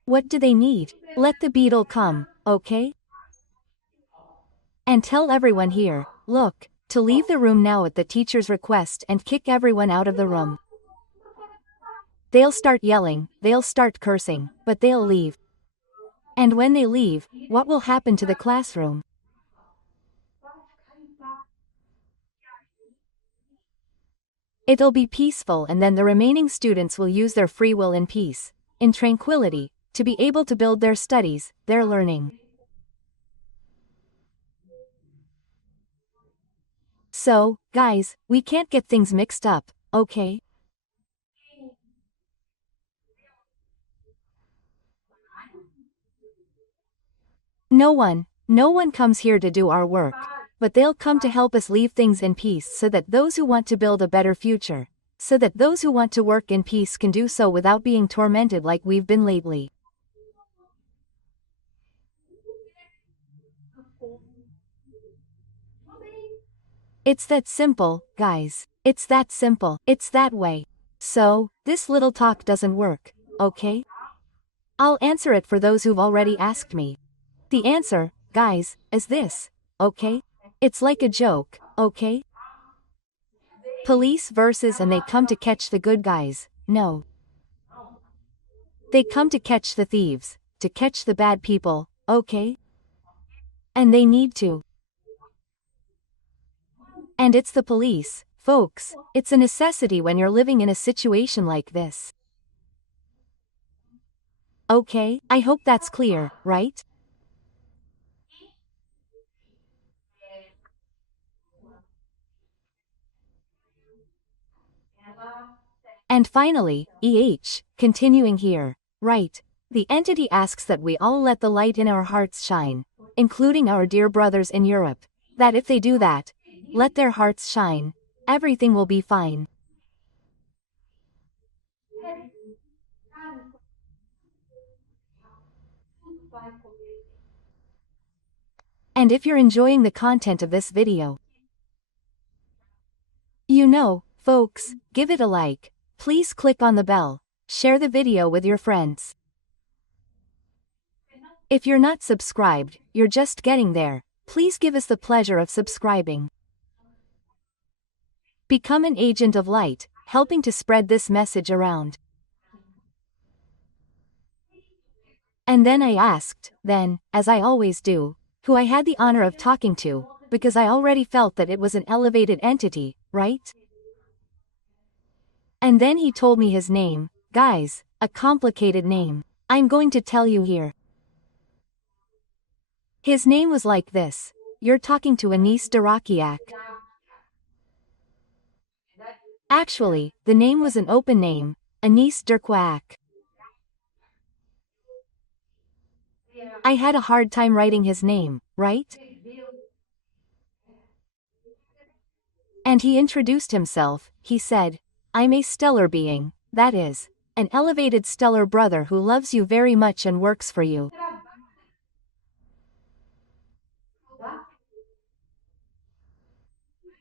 What do they need? Let the beetle come, okay? And tell everyone here, look, to leave the room now at the teacher's request and kick everyone out of the room. They'll start yelling, they'll start cursing, but they'll leave. And when they leave, what will happen to the classroom? It'll be peaceful, and then the remaining students will use their free will in peace, in tranquility, to be able to build their studies, their learning. So, guys, we can't get things mixed up, okay? No one comes here to do our work, but they'll come to help us leave things in peace so that those who want to build a better future, so that those who want to work in peace can do so without being tormented like we've been lately. It's that simple, guys. It's that simple. It's that way. So, this little talk doesn't work. okay? I'll answer it for those who've already asked me. The answer, guys, is this, okay? It's like a joke, okay? Police versus and they come to catch the good guys, no. They come to catch the thieves, to catch the bad people, okay? And they need to. And it's the police, folks, it's a necessity when you're living in a situation like this. Okay, I hope that's clear, right? And finally, continuing here, right? The entity asks that we all let the light in our hearts shine, including our dear brothers in Europe, that if they do that, let their hearts shine, everything will be fine. And if you're enjoying the content of this video, folks, give it a like, please click on the bell, share the video with your friends. If you're not subscribed, you're just getting there, please give us the pleasure of subscribing. Become an agent of light, helping to spread this message around. And then I asked, as I always do, who I had the honor of talking to, because I already felt that it was an elevated entity, right? And then he told me his name, guys, a complicated name. I'm going to tell you here. His name was like this. You're talking to Anis Darakiak. Actually, the name was an open name, Anis Derquak. I had a hard time writing his name, right? And he introduced himself, he said, I'm a stellar being, that is, an elevated stellar brother who loves you very much and works for you.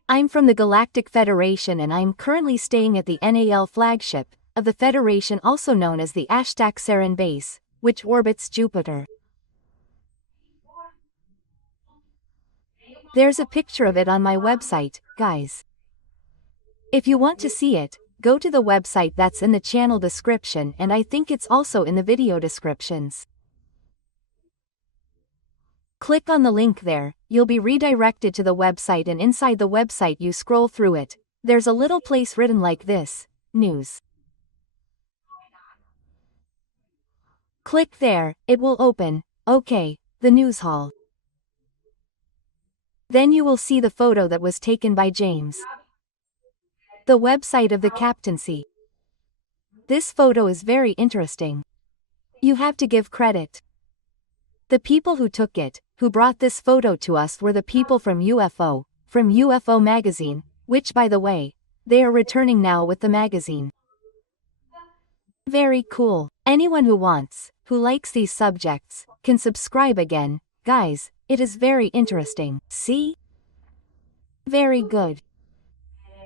I'm from the Galactic Federation and I'm currently staying at the NAL flagship of the Federation, also known as the Ashtak-Sarin base, which orbits Jupiter. There's a picture of it on my website, guys. If you want to see it, go to the website that's in the channel description, and I think it's also in the video descriptions. Click on the link there, you'll be redirected to the website, and inside the website you scroll through it, there's a little place written like this, news. Click there, it will open, okay, the news hall. Then you will see the photo that was taken by James. The website of the captaincy. This photo is very interesting. You have to give credit. The people who took it, who brought this photo to us, were the people from UFO magazine, which, by the way, they are returning now with the magazine. Very cool. Anyone who likes these subjects, can subscribe again, guys, it is very interesting, see? Very good.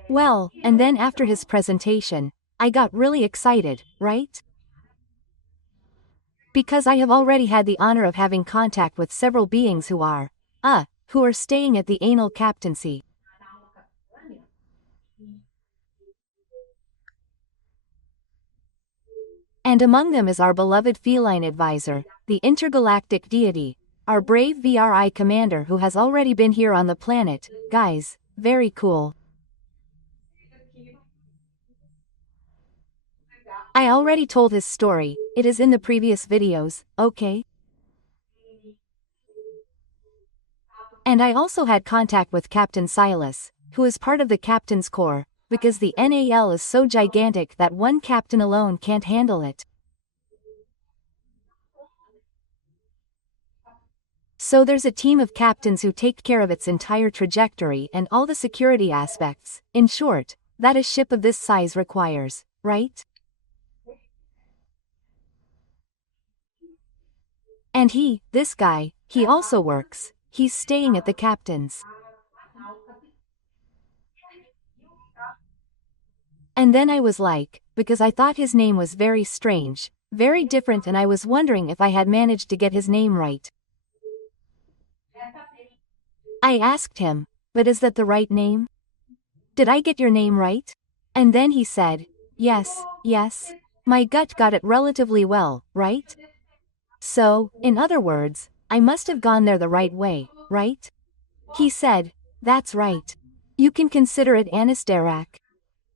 Well, and then after his presentation, I got really excited, right? Because I have already had the honor of having contact with several beings who are staying at the anal captaincy. And among them is our beloved feline advisor, the intergalactic deity, our brave VRI commander who has already been here on the planet, guys, very cool. I already told his story, it is in the previous videos, okay? And I also had contact with Captain Silas, who is part of the Captain's Corps, because the NAL is so gigantic that one captain alone can't handle it. So there's a team of captains who take care of its entire trajectory and all the security aspects, in short, that a ship of this size requires, right? And this guy, he also works, he's staying at the captain's. And then I was like, because I thought his name was very strange, very different, and I was wondering if I had managed to get his name right. I asked him, but is that the right name? Did I get your name right? And then he said, yes, yes. My gut got it relatively well, right? So, in other words, I must have gone there the right way, right? He said, that's right. You can consider it Anastarak.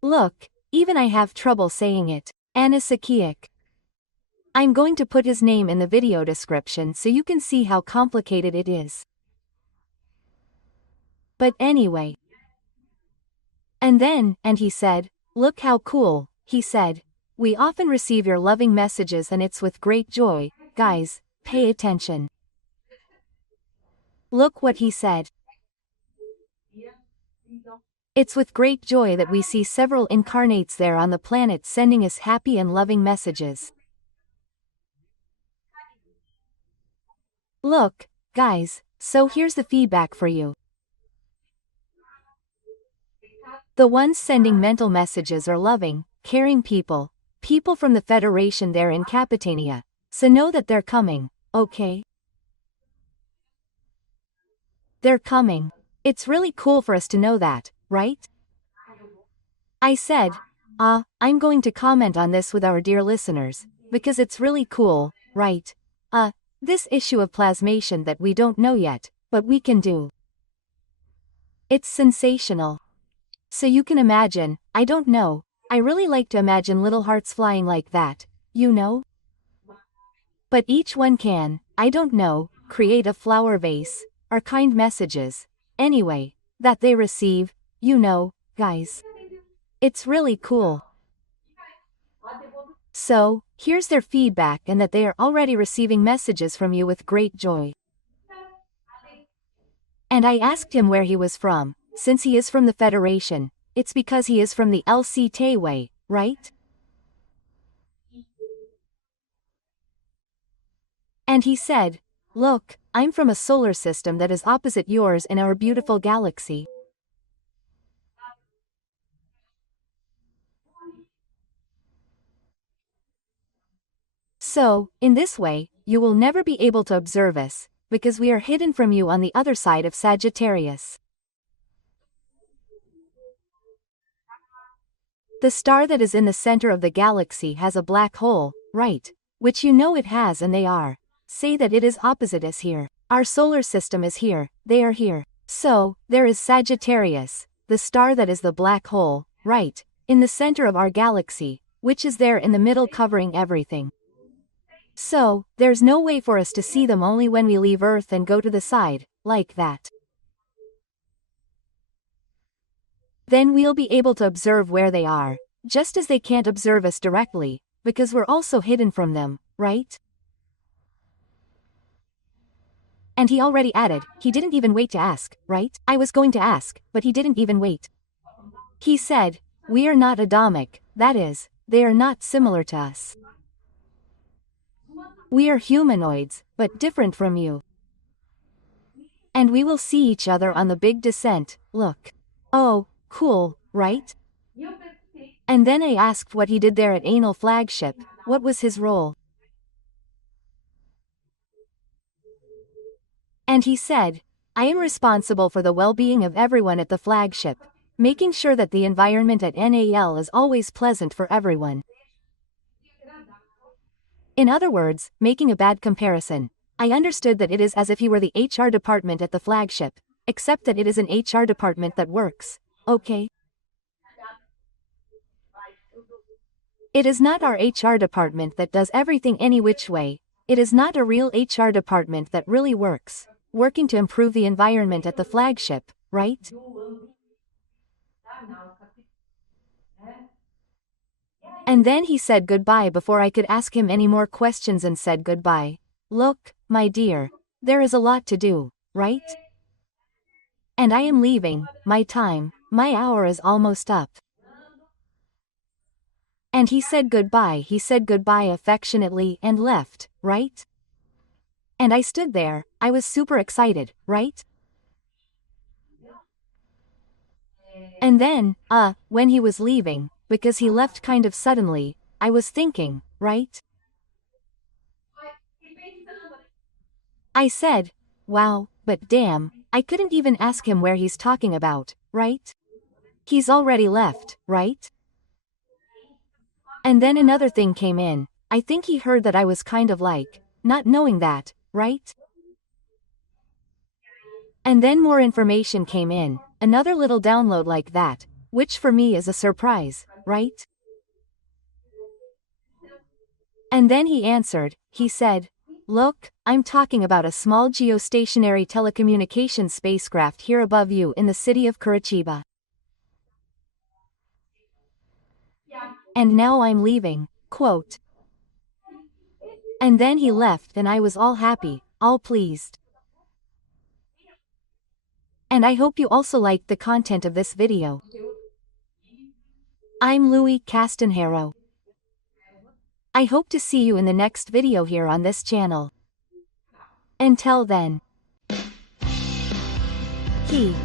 Look, even I have trouble saying it, Anasakiak. I'm going to put his name in the video description so you can see how complicated it is. But anyway. And he said, look how cool, he said. We often receive your loving messages and it's with great joy, guys, pay attention. Look what he said. It's with great joy that we see several incarnates there on the planet sending us happy and loving messages. Look, guys, so here's the feedback for you. The ones sending mental messages are loving, caring people, people from the Federation there in Capitania, so know that they're coming, okay? They're coming. It's really cool for us to know that, right? I said, I'm going to comment on this with our dear listeners, because it's really cool, right? This issue of plasmation that we don't know yet, but we can do. It's sensational. So you can imagine, I don't know, I really like to imagine little hearts flying like that, you know? But each one can, I don't know, create a flower vase, or kind messages, anyway, that they receive, you know, guys. It's really cool. So, here's their feedback and that they are already receiving messages from you with great joy. And I asked him where he was from. Since he is from the Federation, it's because he is from the LC Tayway, right? And he said, look, I'm from a solar system that is opposite yours in our beautiful galaxy. So, in this way, you will never be able to observe us, because we are hidden from you on the other side of Sagittarius. The star that is in the center of the galaxy has a black hole, right? Which you know it has, and they are. Say that it is opposite us here. Our solar system is here, they are here. So, there is Sagittarius, the star that is the black hole, right, in the center of our galaxy, which is there in the middle covering everything. So, there's no way for us to see them only when we leave Earth and go to the side, like that. Then we'll be able to observe where they are, just as they can't observe us directly, because we're also hidden from them, right? And he already added, he didn't even wait to ask, right? I was going to ask, but he didn't even wait. He said, we are not Adamic, that is, they are not similar to us. We are humanoids, but different from you. And we will see each other on the big descent, look. Oh, cool, right? And then I asked what he did there at Anal Flagship, what was his role? And he said, I am responsible for the well-being of everyone at the flagship, making sure that the environment at NAL is always pleasant for everyone. In other words, making a bad comparison, I understood that it is as if he were the HR department at the flagship, except that it is an HR department that works, okay? It is not our HR department that does everything any which way. It is not a real HR department that really works, working to improve the environment at the flagship, right? And then he said goodbye before I could ask him any more questions and said goodbye. Look, my dear, there is a lot to do, right? And I am leaving, my time, my hour is almost up. And he said goodbye affectionately and left, right? And I stood there, I was super excited, right? And then, when he was leaving, because he left kind of suddenly, I was thinking, right? I said, wow, but damn, I couldn't even ask him where he's talking about, right? He's already left, right? And then another thing came in. I think he heard that I was kind of like, not knowing that, right? And then more information came in, another little download like that, which for me is a surprise, right? And then he answered, he said, look, I'm talking about a small geostationary telecommunications spacecraft here above you in the city of Curitiba. And now I'm leaving, quote. And then he left and I was all happy, all pleased. And I hope you also liked the content of this video. I'm Louise Castanhedo. I hope to see you in the next video here on this channel. Until then. He